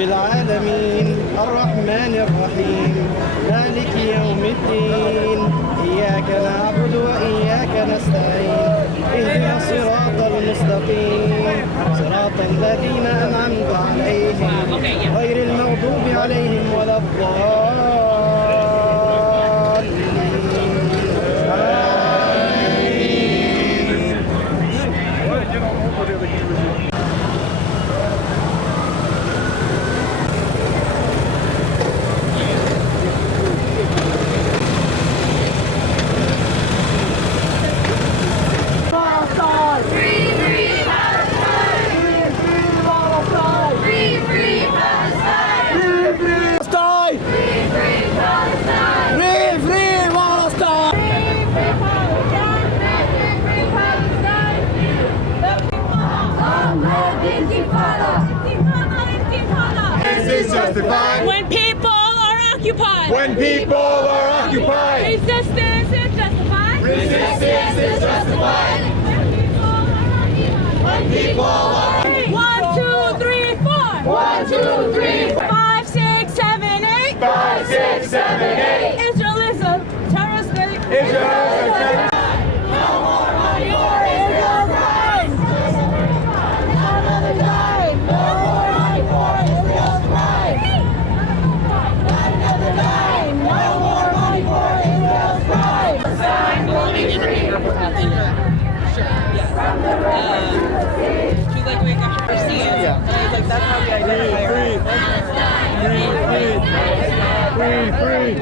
العالمين الرحمن الرحيم مالك يوم الدين إياك نعبد وإياك نستعين اهدنا الصراط المستقيم صراط الذين أنعمت عليهم غير المغضوب عليهم ولا الضالين. When people are occupied. When people are occupied. Resistance is justified. Resistance is justified. When people are 1, 2, 3, 4. 1, 2, 3, 4. 5, 6, 7, 8. 5, 6, 7, 8. Israel is a terrorist state. Israel is a terrorist. No more money for Israel's crime. Another dime. No more money for Israel's crime. Not another dime. No more money for Israel's crime. We'll be free. From the river to the sea. She's like, we can see it. Yeah. And he's like, that's how we identify her. Free.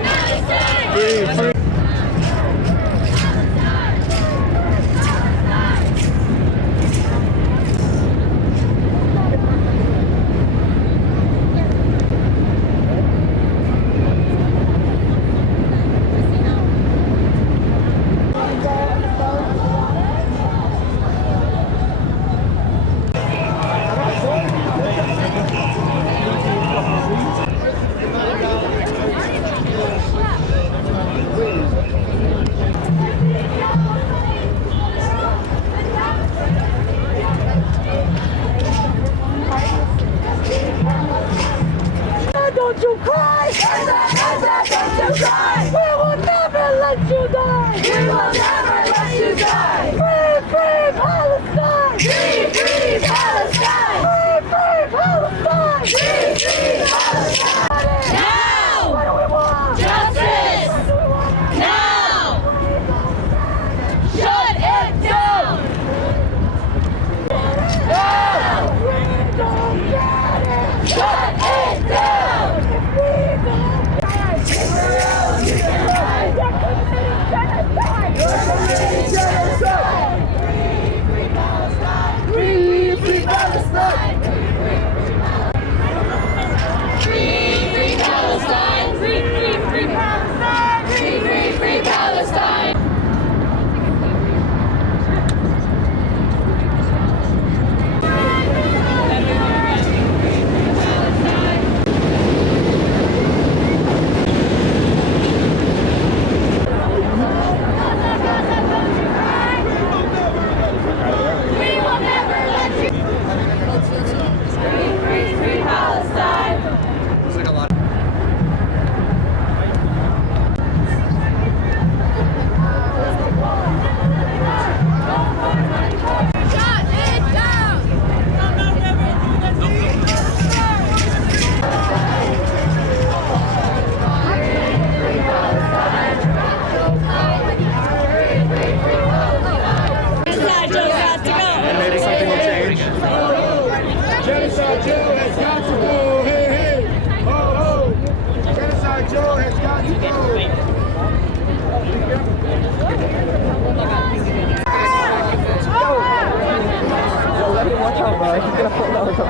Don't you cry! Don't you cry! We will never let you die! We will never let you die! Free, free Palestine! Free, free Palestine! Free, free Palestine! Free, free Palestine! Now! What do we want? Justice! What do we want? Now! Shut it down! Now! We don't get it! Shut it down! Genocide Joe has got to go. Hey, hey. Ho, ho. Genocide Joe has got to go. Yo, let him watch out, bro. He's gonna put those up.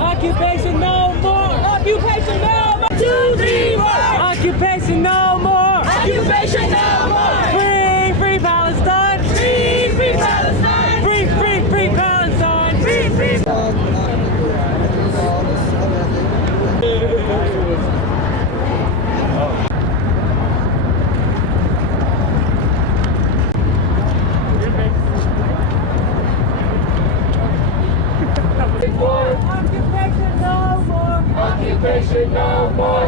Occupation no more! Occupation no more! 2, 3, 4! Occupation no more! Occupation no more! Free, free Palestine! Free, free Palestine! Free, free, free Palestine! Free, free Palestine! Genocide no more.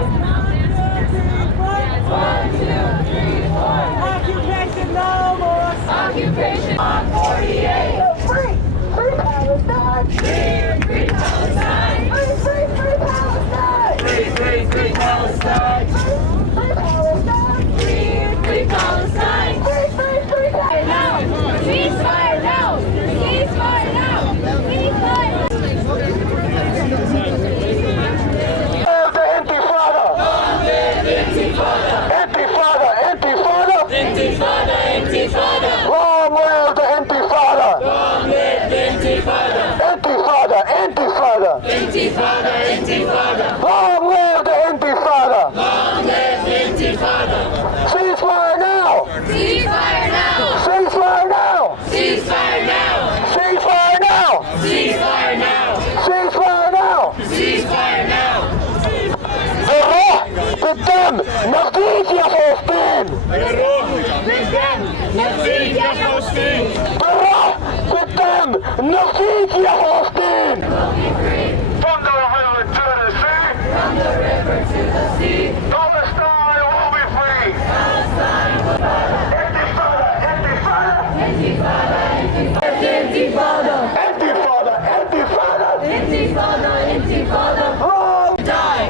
1, 2, 3, 4. Occupation no more. Occupation on 48. Free Palestine. Free Palestine. Free Palestine. Free Palestine. Free Palestine. Free Palestine. Free now. Ceasefire now. Ceasefire now. Ceasefire. The Intifada! Intifada! Intifada! Intifada, Intifada. Long live the Intifada! Long live the Intifada. Intifada! Intifada! Intifada, Intifada. Long live the Intifada! Long live the Intifada. Ceasefire now! Ceasefire now. Ceasefire now! Ceasefire now. Ceasefire now! Ceasefire now. Ceasefire now! Ceasefire now. بالروح بالدم نفديك يا فلسطين! بالروح بالدم نفديك يا فلسطين. بالروح بالدم نفديك يا فلسطين! From the river to the sea! From the river to the sea. Palestine will be free! Palestine will be Intifada! Intifada! Intifada, Intifada. Intifada! Intifada! Intifada, Intifada. Long Die.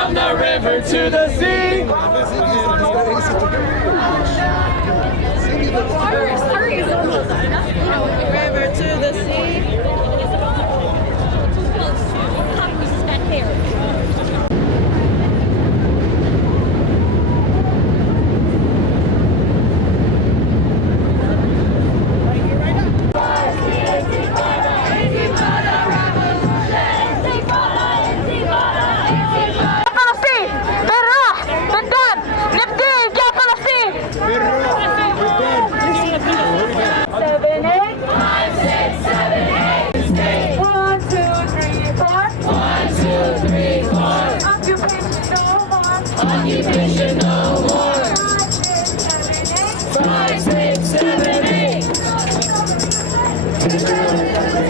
from the river to the sea! From the river to the sea. River to the sea. فلسطين بالروح بالدم نفديك يا فلسطين. 7, 8. 5, 6, 7, 8. 1, 2, 3, 4. 1, 2, 3, 4. Occupation no more. Occupation no more. 5, 6, 7, 8. 5, 6, 7, 8.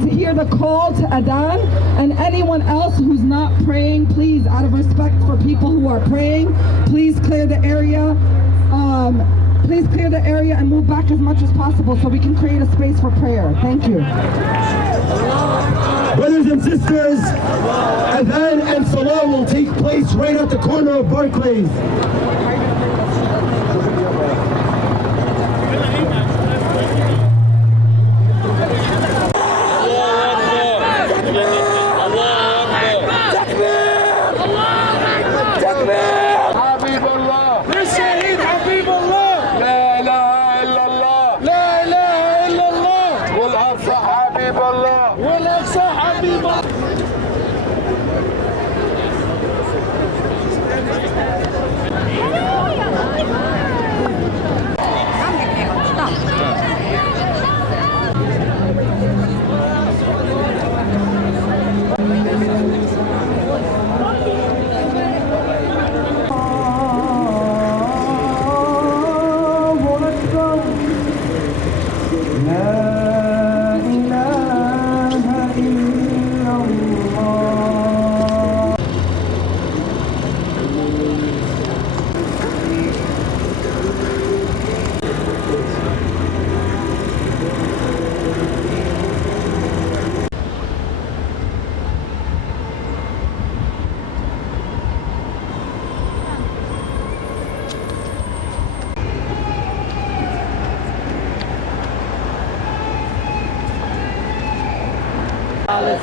To hear the call to Adhan, and anyone else who's not praying, please, out of respect for people who are praying, please clear the area. Please clear the area and move back as much as possible so we can create a space for prayer. Thank you. Brothers and sisters, Adhan and Salah will take place right at the corner of Barclays. Takbir!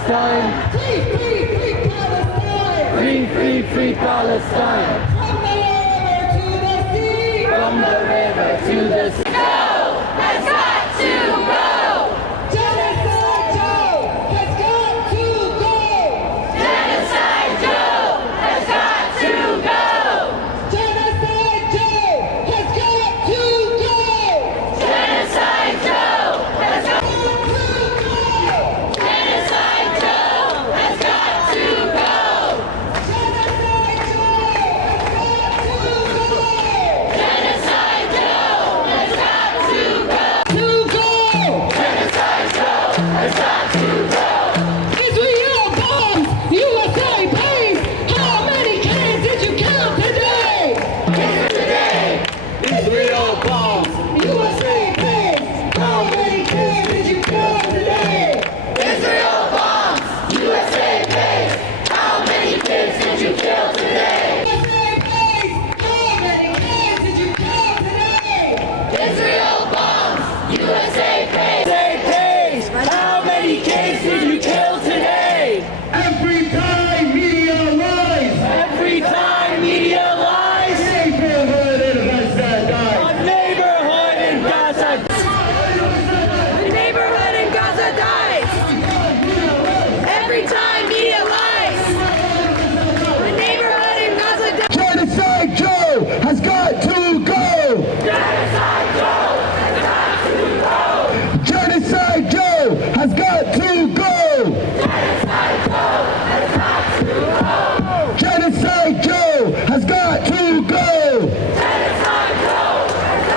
Palestine. Free, free, free Palestine. Free, free, free Palestine. From the river to the sea. From the river to the sea. Joe has got to go. Genocide Joe has got to go. Genocide Joe has got to go. Genocide Joe has got to go. Genocide Joe has got to go. Genocide Joe has got to go. Genocide Joe has got to go. Genocide Joe has got to go. To go. Genocide Joe has got to go. Israel bombs USA base. How many kids did you count today? Today, Israel bombs. USA base. How many kids did you count today? Israel bombs USA base. How many kids did you kill today? USA base. How many kids did you count today? Israel bombs USA base. Say please, how many kids did you kill today? Every time media lies, Every time media lies, neighborhood in Gaza dies. a neighborhood in Gaza. The neighborhood in Gaza dies. Every time media lies. The neighborhood in Gaza dies. Genocide Joe has got to go. Genocide Joe has got to go. Genocide Joe has got to go. Genocide Joe has got to go. Genocide Joe has got to go. Genocide Joe.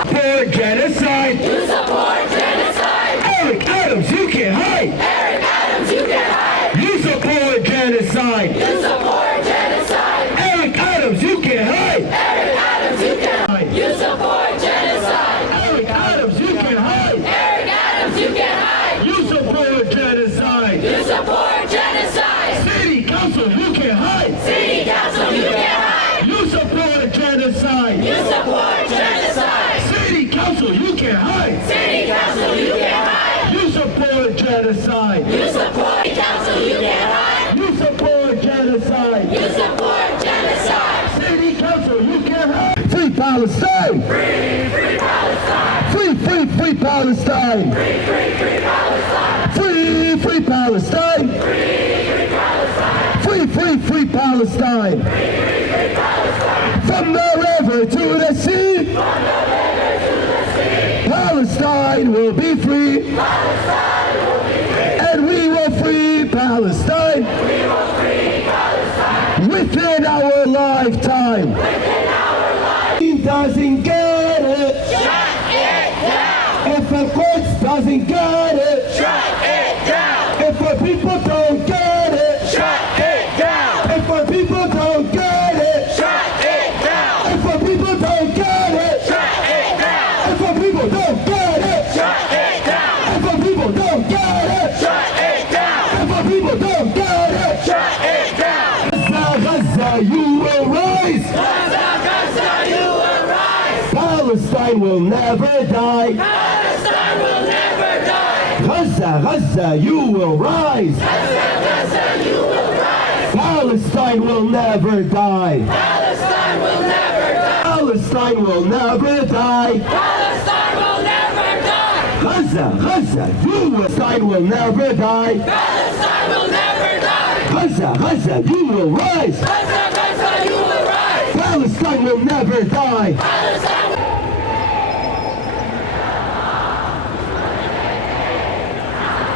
For genocide. You support genocide. Eric Adams, you can hide. Eric Adams, you can hide. You support genocide. You support genocide. Eric Adams, you can hide. Eric Adams, you can hide. You support genocide. Eric Adams, you can hide. Eric Adams, you can hide. You support genocide. You support genocide. City Council, you can hide. City Council, you can hide. You support genocide. You support genocide. City Council, you can hide. City Council, you can hide. You support genocide. You support Council, you can hide. You support genocide. You support genocide. City Council, you can hide. Free Palestine. Free, free Palestine. Free, free, free Palestine. Free, free, free Palestine. Free, free Palestine. Free, free Palestine. Free, free, free Palestine. Free, free, free Palestine. From the river to the sea. From the river to the sea. Palestine will be free. Palestine will be free. And we will free Palestine. We will free Palestine. Within our lifetime. Within our life. He doesn't get it. Shut it down. If the courts doesn't get it. Shut it down. If the people don't get it. Shut it down. If the people don't get it. Shut it down. If the people don't get it. Shut it down. If the people don't get it. Shut it down. If the people don't get it. Shut it down. If the people don't get it. Shut it down. Gaza, Gaza, you will rise. Gaza, Gaza, you will rise. Palestine will never die. Palestine will never die. Gaza, Gaza, you will rise. Gaza, Gaza, you will rise. Palestine will never die. Palestine will never die. Palestine will never die. Palestine will never die. Gaza, Gaza, you will. Palestine will never die. Palestine will never die. Gaza, Gaza, you will rise. Gaza, Gaza, you will rise. Palestine will never die. Palestine.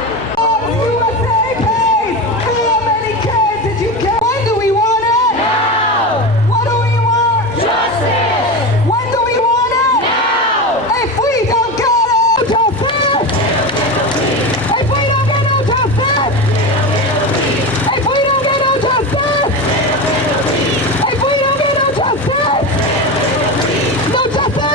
USA base. How many kids did you kill? When do we want it? Now. What do we want? Justice. When do we want it? Now. If we don't get it, justice. If we don't get no justice. If we don't get no justice. If we don't get no justice. No justice.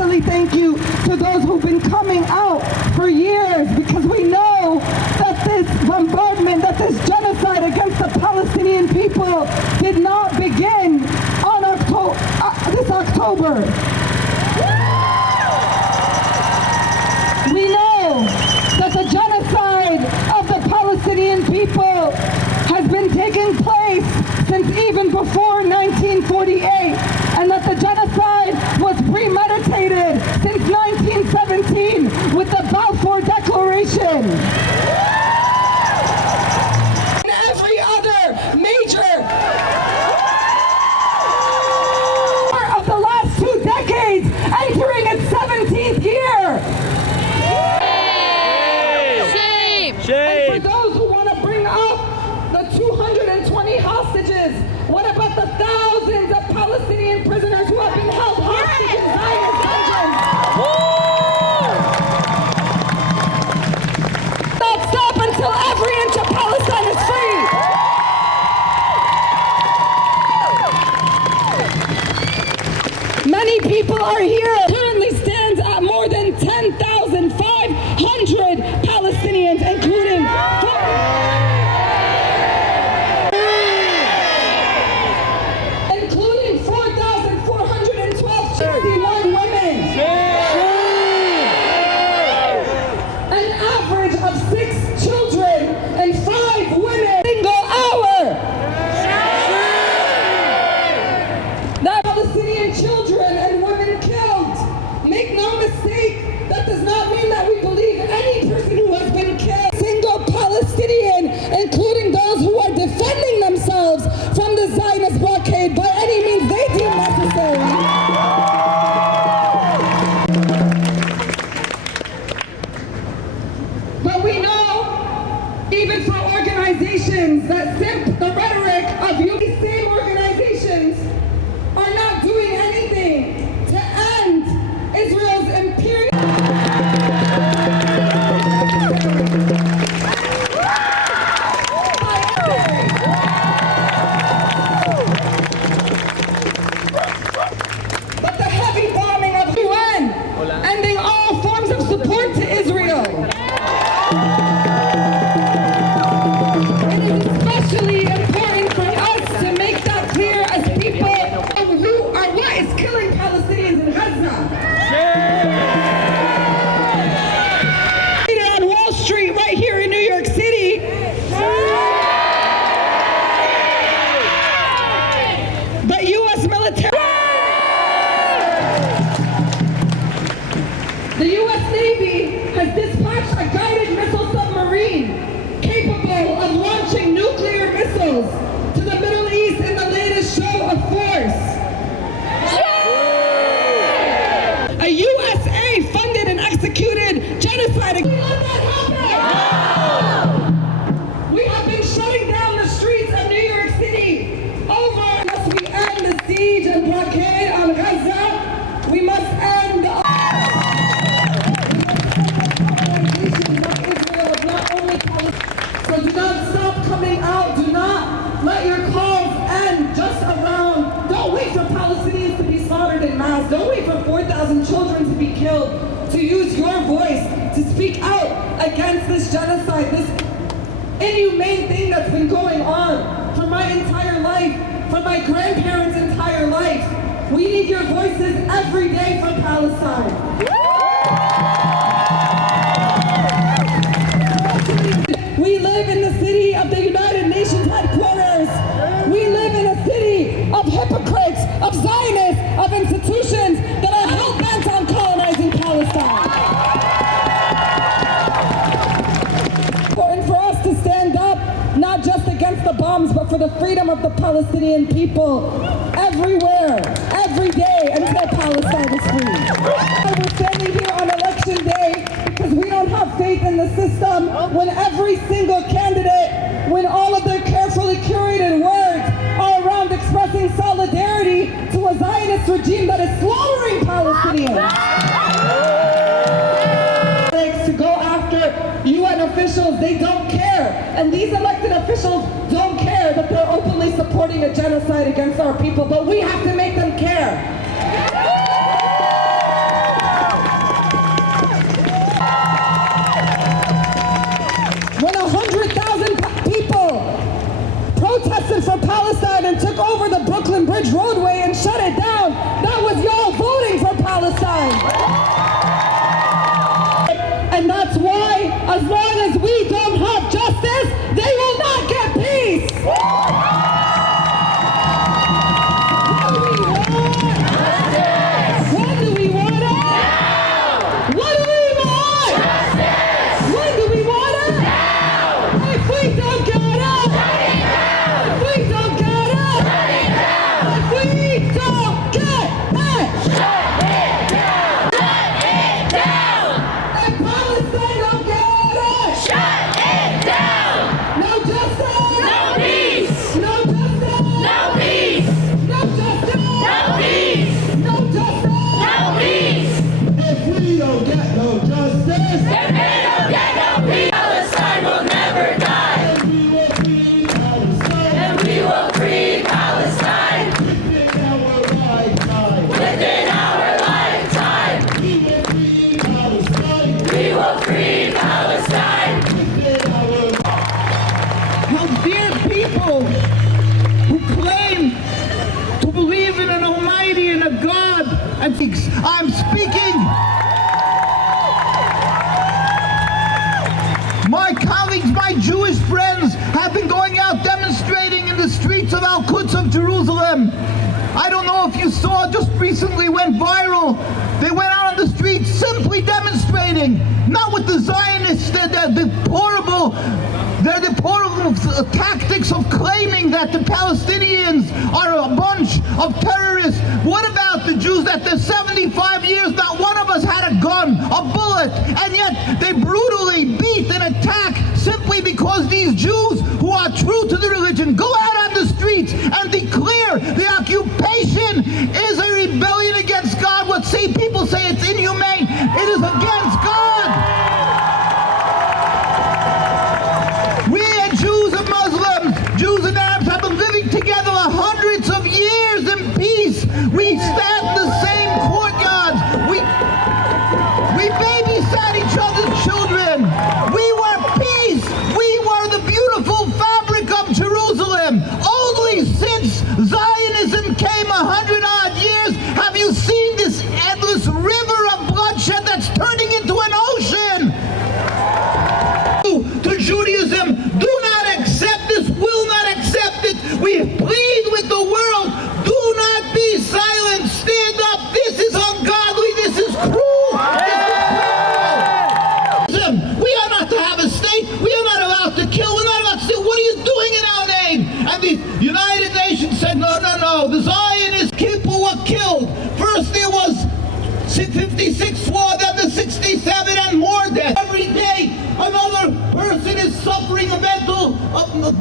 especially thank you to those who've been coming out for years, because we know that this bombardment, that this genocide against the Palestinian people did not begin on this October. We know that the genocide of the Palestinian people has been taking place since even before 1948, and that the genocide was premeditated since 1917 with the Balfour Declaration. And every other major of the last 2 decades entering its 17th year. And for those who want to bring up the 220 hostages, what about the thousands of Palestinian prisoners who have been held hostage in Zionist dungeons? Don't stop until every inch of Palestine is free. Many people are here. Currently stands at more than 10,500 Palestinians, including 4,412 women. An average of 6 children and 5 women single hour. That Palestinian children and women killed. Make no mistake, that does not mean that we believe any person who has been killed. Single Palestinian, including those who are defending themselves from the Zionist blockade by any means they deem necessary. But we know, even for organizations that simp the rhetoric of these same organizations are not doing anything to end Israel's imperial. But the heavy bombing of the UN, ending all forms of support to Israel. It is especially important for us to make that clear as people who are what is killing Palestinians in Gaza. On Wall Street, right here in New York City. The U.S. military. The U.S. Navy has dispatched a guided missile submarine capable of launching nuclear missiles to the Middle East in the latest show of force. A USA funded and executed genocide. We let that happen. We have been shutting down the streets of New York City over. Unless we end the siege and blockade on Gaza, we must end the Israel of not only Palestine. So do not stop coming out. Do not let your calls end just around. Don't wait for Palestinians to be slaughtered in mass. Don't wait for 4,000 children to be killed. To use your voice to speak out against this genocide, this inhumane thing that's been going on for my entire life, for my grandparents' entire life. We need your voices every day for Palestine. We live in the city of the United Nations headquarters. We live in a city of hypocrites, of Zionists, of institutions that are hell-bent on colonizing Palestine. Important for us to stand up, not just against the bombs, but for the freedom of the Palestinian people everywhere, every day, until Palestine is free. We're standing here on Election Day because we don't have faith in the system when every single candidate, when all of their carefully curated words are around expressing solidarity to a Zionist regime that is slaughtering Palestinians. To go after UN officials, they don't care. And these elected officials don't care that they're openly supporting a genocide against our people, but we have to make them care. am speaking. My colleagues, my Jewish friends have been going out demonstrating in the streets of Al-Quds of Jerusalem. I don't know if you saw, just recently went viral. They went out on the streets simply demonstrating, not with the Zionists, their deplorable tactics of claiming that the Palestinians are a bunch of terrorists. What about the Jews that for 75 years not one of us had a gun, a bullet, and yet they brutally beat and attack simply because these Jews who are true to the religion go out on the streets and declare the occupation is a rebellion against God. What people say it's inhumane, it is against God. Jews and Arabs have been living together hundreds of years in peace. We sat in the same courtyards. We babysat each other's children. We were peace. We were the beautiful fabric of Jerusalem. Only since Zionism came 100-odd years have you seen this endless river of bloodshed that's turning into an ocean. To Judaism, do not accept this, will not accept it. We plead with the world, do not be silent, stand up. This is ungodly, this is cruel, this is cruel. We are not to have a state, we are not allowed to kill, we're not allowed to say, what are you doing in our name? And the United Nations said, no, the Zionist people were killed. First there was 56 war, then the 67 and more deaths. Every day another person is suffering a mental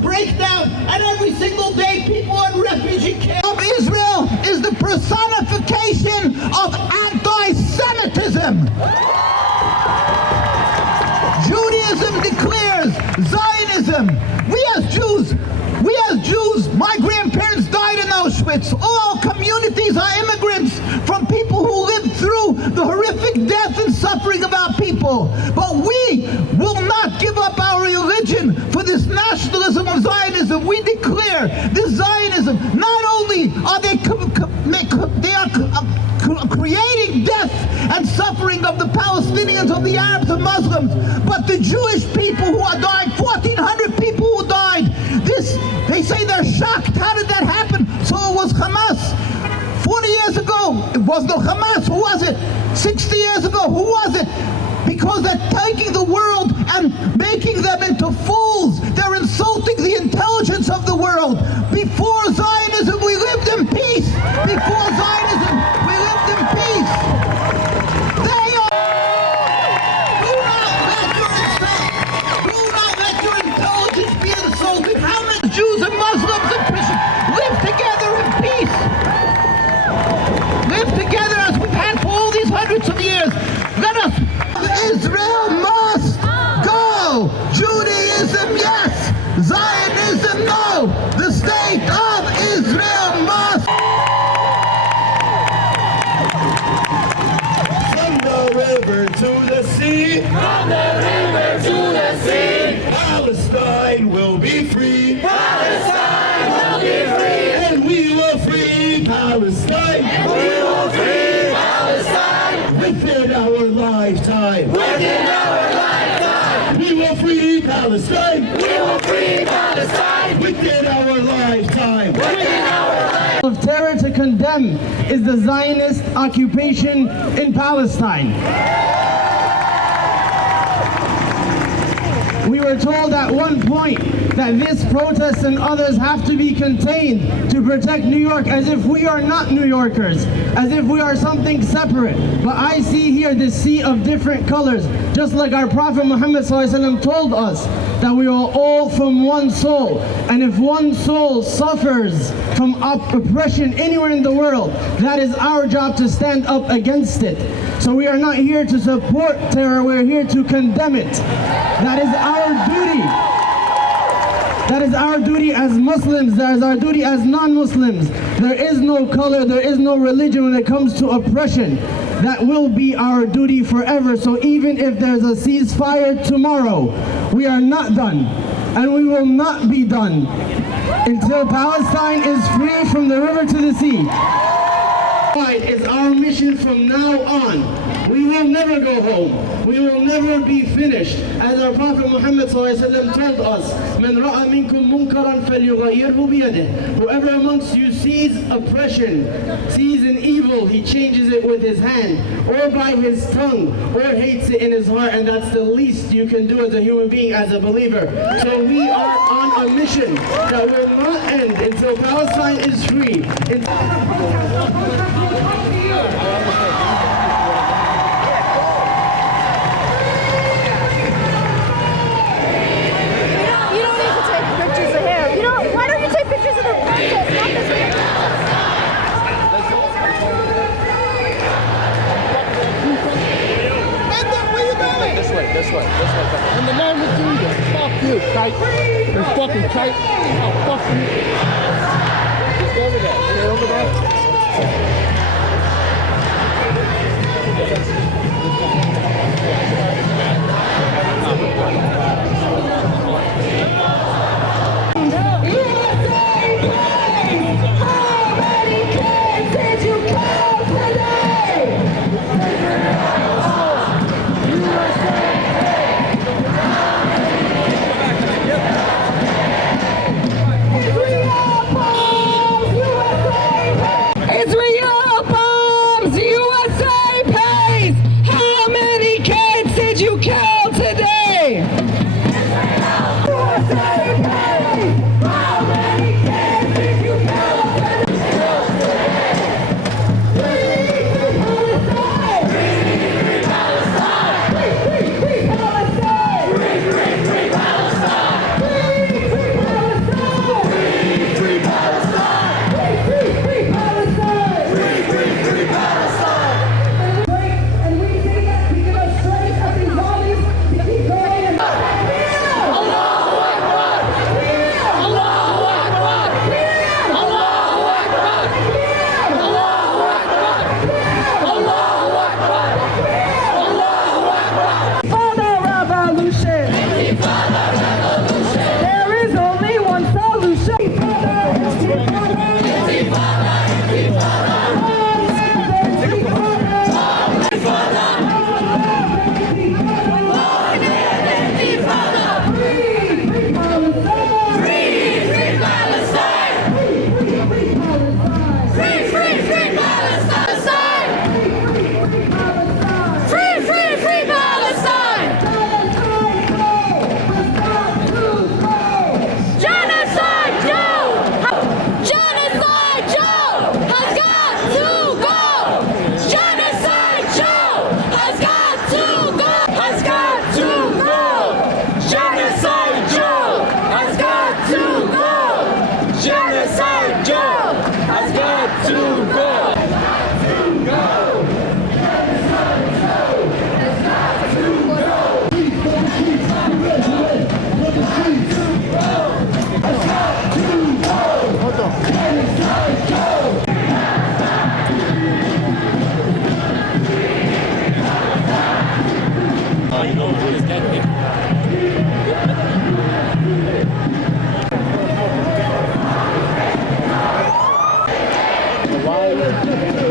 breakdown, and every single day people in refugee camps. Israel is the personification of anti-Semitism. Judaism declares Zionism. We as Jews, my grandparents died in Auschwitz. All communities are immigrants from people who lived through the horrific death and suffering of our people. But we will not give up our religion for this nationalism of Zionism. We declare this Zionism, not only are they creating death and suffering of the Palestinians, of the Arabs and Muslims, but the Jewish people who are dying, 1,400 people who died. They say they're shocked. How did that happen? So it was Hamas. 40 years ago, it was no Hamas. Who was it? 60 years ago, who was it? Because they're taking the world and making them into fools. They're insulting the intelligence of the world. Before Zionism, we lived in peace. Before Zionism, we lived in peace. They are... Do not let your intelligence be insulted. How many Jews and Muslims and Christians live together in peace? Live together as we've had for all these hundreds of years. Let us... Israel must go. Judaism, yes. Zionism, no. The state of Israel must. From the river to the sea. From the river to the sea. Palestine will be free. Palestine will be free. And we will free Palestine. And we will free Palestine. Within our lifetime. Within our lifetime. We will free Palestine. We will free Palestine. Within our lifetime. Within our lifetime. Of terror to condemn is the Zionist occupation in Palestine. We were told at one point that this protest and others have to be contained to protect New York, as if we are not New Yorkers, as if we are something separate. But I see here this sea of different colors, just like our Prophet Muhammad ﷺ told us that we are all from one soul. And if one soul suffers from oppression anywhere in the world, that is our job to stand up against it. So we are not here to support terror, we're here to condemn it. That is our duty. That is our duty as Muslims, that is our duty as non-Muslims. There is no color, there is no religion when it comes to oppression. That will be our duty forever. So even if there's a ceasefire tomorrow, we are not done. And we will not be done until Palestine is free from the river to the sea. Is our our mission from now on. We will never go home. We will never be finished. As our Prophet Muhammad ﷺ told us, مَنْ رَأَى مِنْكُمْ مُنْكَرًا فَلْيُغَيِّرْهُ بِيَدِهِ. Whoever amongst you sees oppression, sees an evil, he changes it with his hand, or by his tongue, or hates it in his heart, and that's the least you can do as a human being, as a believer. So we are on a mission that will not end until Palestine is free. This way. In the name of Jesus, fuck you, kite. It's fucking kite. Oh, fuck you. Just go over there. Stay over there.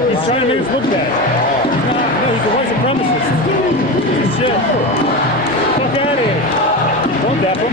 He's trying to make us look bad. He's a white supremacist. He's shit. Fuck out of here. Don't dap him.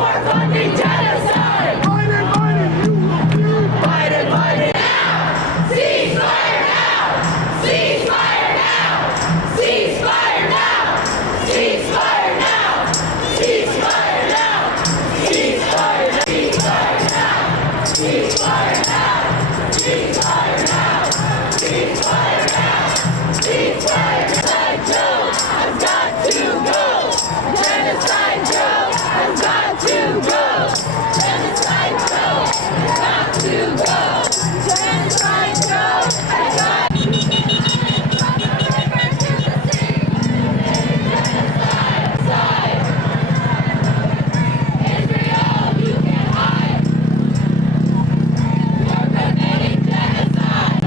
are funding genocide. Biden, you will do. Biden, now. Ceasefire now. Ceasefire now. Ceasefire now. Ceasefire now. Ceasefire now. Ceasefire now. Ceasefire now. Ceasefire now. Ceasefire now. Ceasefire now. Ceasefire. Genocide Joe has got to go. Genocide Joe has got to go. Genocide Joe has got to go. Genocide Joe has got to go. Israel, you can't hide. You're committing genocide.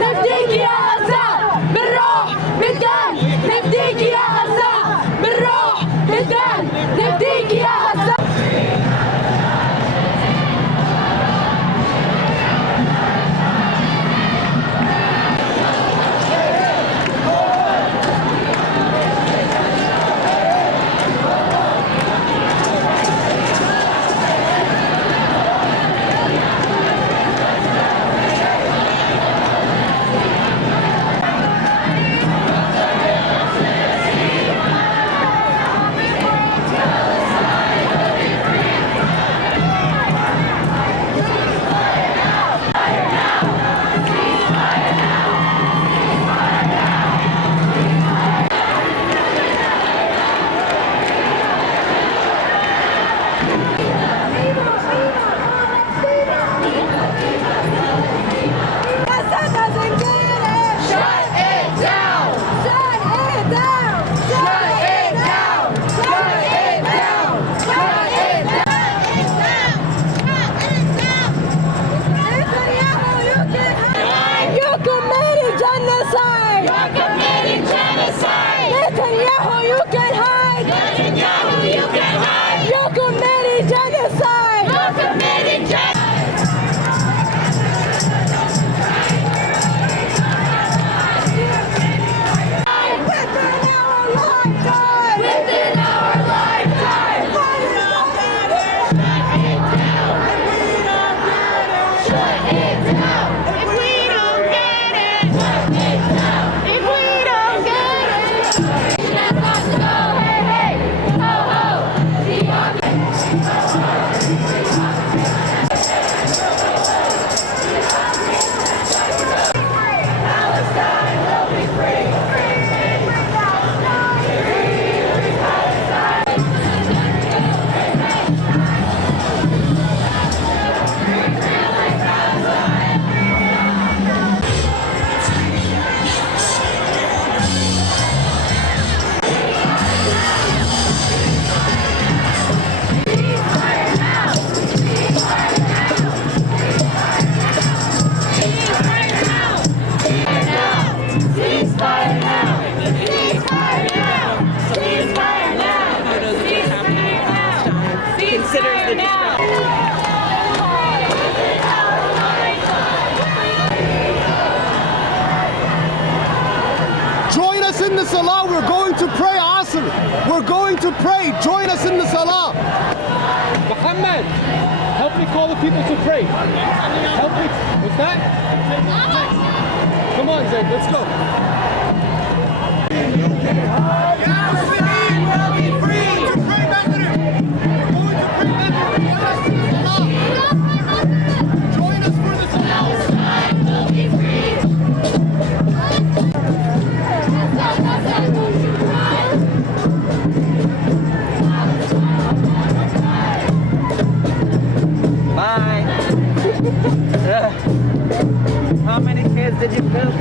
نفديك يا غزة بالروح بالدم. نفديك يا غزة بالروح بالدم. نفديك يا غزة. Within our lifetime. Shut it down. If we don't get it. Shut it down. If we don't get it. That's got to go. Hey, hey. Ho, ho. The army. Palestine will be free. Ceasefire now! Ceasefire now! Ceasefire now! Ceasefire now! Ceasefire now! Join us in the Salah. We're going to pray Asr. We're going to pray. Join us in the Salah. Muhammad, help me call the people to pray. Help me. What's that? Come on, Zayd. Let's go. Palestine will be free. To pray Maghrib. We're going to pray Maghrib. Join us for the Salah. Palestine will be free. Bye. How many kids did you build?